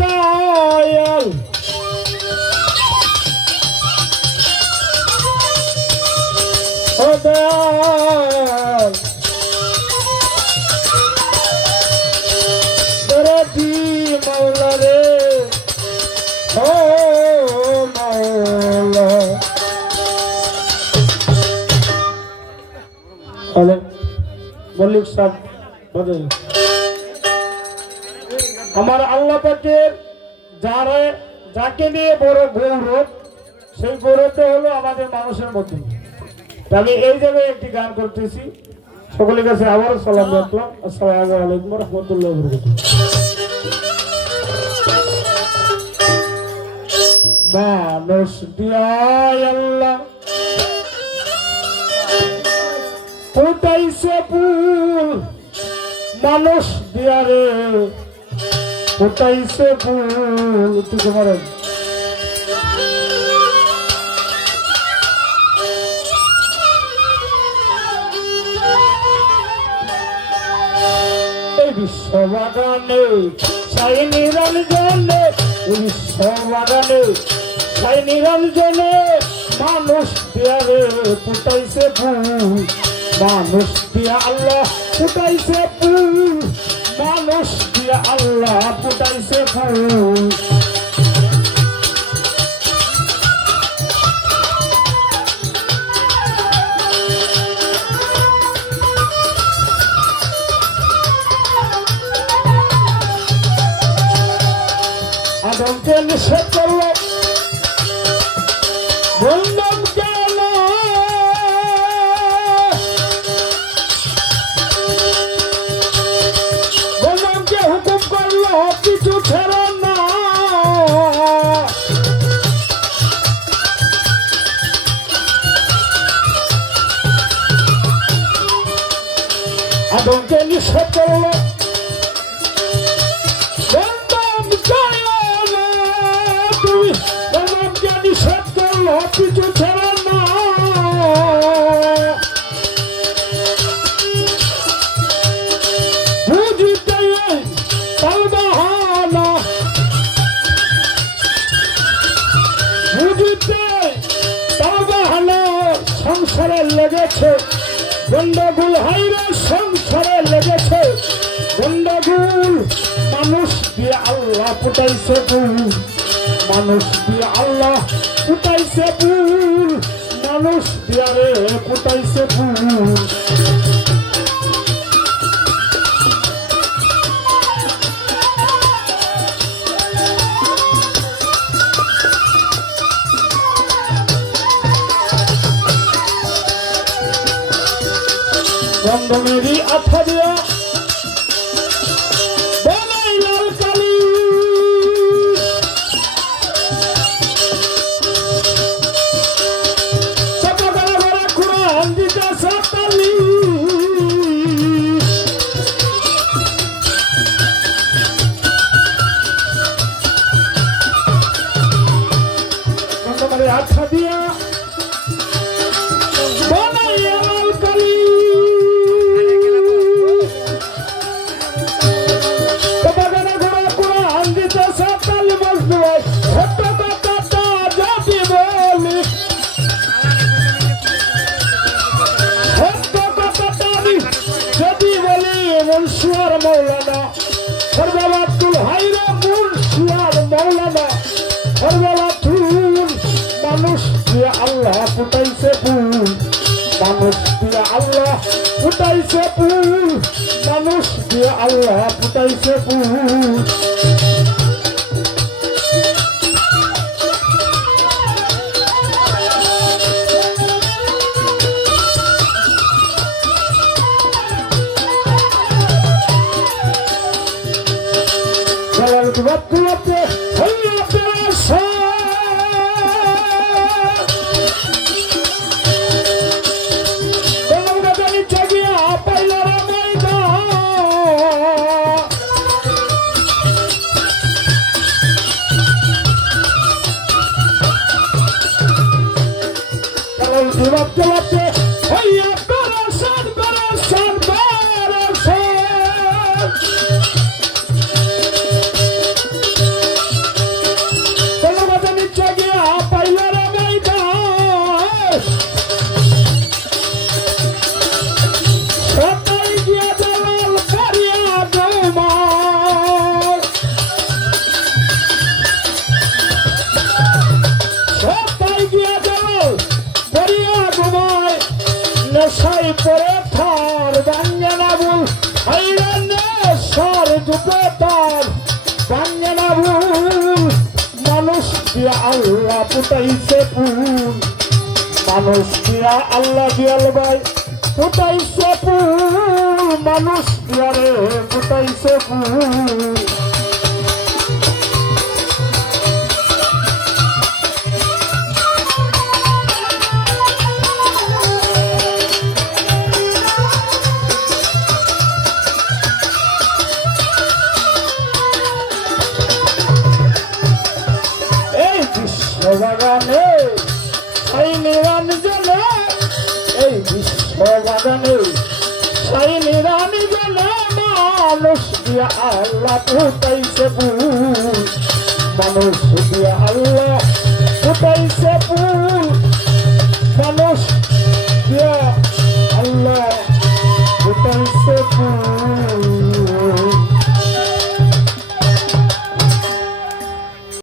দয়াল ও দয়াল দরদি মাওলা রে ও মাওলা। হ্যালো মল্লিক সাহেব বাজে আমার আল্লাহ পাকের যাকে নিয়ে বড় গৌরব, সেই গৌরবটা হলো আমাদের মানুষের মধ্যে। আমি এই জায়গায় একটি গান করতেছি, সকলের কাছে আবারও সালাম রাখলাম। আসসালামু আলাইকুম ওয়া রাহমাতুল্লাহি ওয়া বারাকাতুহু। মানুষ দিয়ায় আল্লাহ ফুটাইছে ফুল, মানুষ দিয়া রে ফুটাইছে ফুল। তুই মারেন এই বিশ্ববাগানে সাই নিরঞ্জনে, বিশ্ববাগানে সাই নিরঞ্জনে মানুষ দিয়া রে ফুটাইছে ফুল, মানুষ দিয়া আল্লাহ ফুটাইছে ফুল, মানুষ দিয়া আল্লাহ ফুটাইছে ফুল। আদমকে নিষেধ করলো, বললাম কেন বললামকে হুকুম করলো কিছু ছেড়ে না। আদমকে নিষেধ করলো, নিষেধ করলো কিছু ছেড়ে না। বুঝিতে তার বাহানা, বুঝিতে তার বাহানা সংসারে লেগেছে গন্ডগোল, হাইরে সংসারে লেগেছে গন্ডগোল। মানুষ দিয়ে আল্লাহ ফুটাইছে ফুল, মানুষ দিয়ে আল্লাহ ফুটাইছে ফুল, মানুষ দিয়া রে ফুটাইছে ফুল। বন্ধনেরই আঠা দিয়া আঠা দিয়া বানাইয়া লাল কালি, বাগানে ঘোড়া ঘোড়া আন্দিতে সাতালি বসবে। ছোট্ট কথাটা যদি বলি, ছোট্ট কথাটা আমি যদি বলি, মুন্সিয়ার মৌলানা সর্বাল আব্দুল হাইরা, মুন্সিয়ার মৌলানা সর্বাল আব্দুল। মানুষ দিয়ে আল্লাহ ফুটাইছে ফুল, মানুষ দিয়ে আল্লাহ ফুটাইছে ফুল, মানুষ দিয়ে আল্লাহ ফুটাইছে ফুল। জবাব জবাব নেশাই পরে থার ভাঙ্গে না ভুল নেশার যুগে তার ভাঙ্গে না ভুল মানুষ দিয়া আল্লাহ পুটাইছে ফুল মানুষ দিয়া আল্লাহ দিয়াল ভাই পুটাইছে ফুল মানুষ দিয়া রে পুটাইছে ফুল বাগানে সাই নিরঞ্জনে এই বিশ্ব বাগানে সাই নিরঞ্জনে মানুষ দিয়া আল্লাহ পুটাইছে ফুল মানুষ দিয়া আল্লাহ পুটাইছে ফুল